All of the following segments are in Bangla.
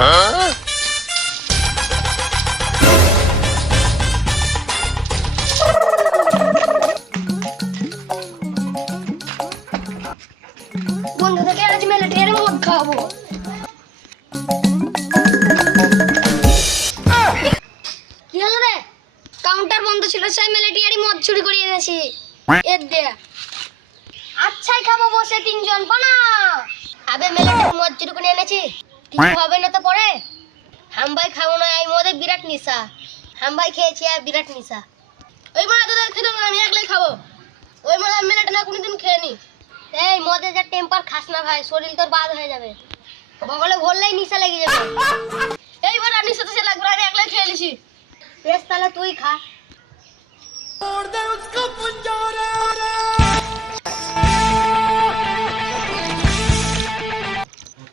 বন্ধু থেকে আজ মিলিটারি মদ খাবো। কি হলো রে? কাউন্টার বন্ধ ছিল, সেই মিলিটারি মদ চুরি করে এনেছি। এর দে। আচ্ছাই খাবো বসে তিনজন পানা। আবে মিলিটারি মদ চুরি করে এনেছি, কিছু হবে না তো পরে। হাম ভাই খাবো না, এই মদে বিরাট নিশা। হাম ভাই খেয়েছি আর বিরাট নিশা। ওই মদ তোদের খেতে না, আমি একলাই খাবো। ওই মদ আমি মিলিটারি না কোনোদিন খেয়ে। এই মদে যা টেম্পার খাস না ভাই, শরীর তোর বাদ হয়ে যাবে। বগলে ভরলেই নিশা লেগে যাবে। এইবার আর নিশা তো সে লাগবে, আমি একলাই খেয়ে নিছি। বেশ তাহলে তুই খা।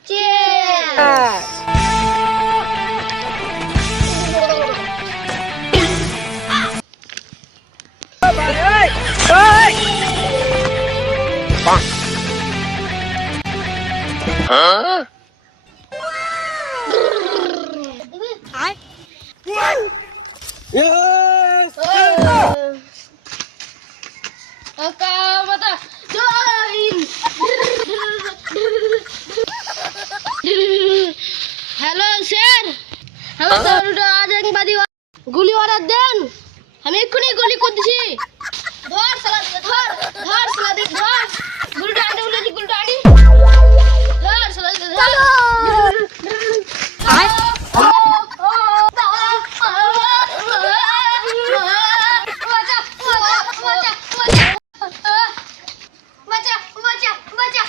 Cheers! হ্যালো স্যার, আমার তো আতঙ্কবাদী গুলি অর্ডার দেন। আমি এক্ষুনি গুলি করতেছি। ধর শালা, ধর ধর শালা, দেখ ধর। গুলিটা আনি বলেছি, গুলিটা আনি। ধর শালা, ধর। বাঁচা বাঁচা বাঁচা।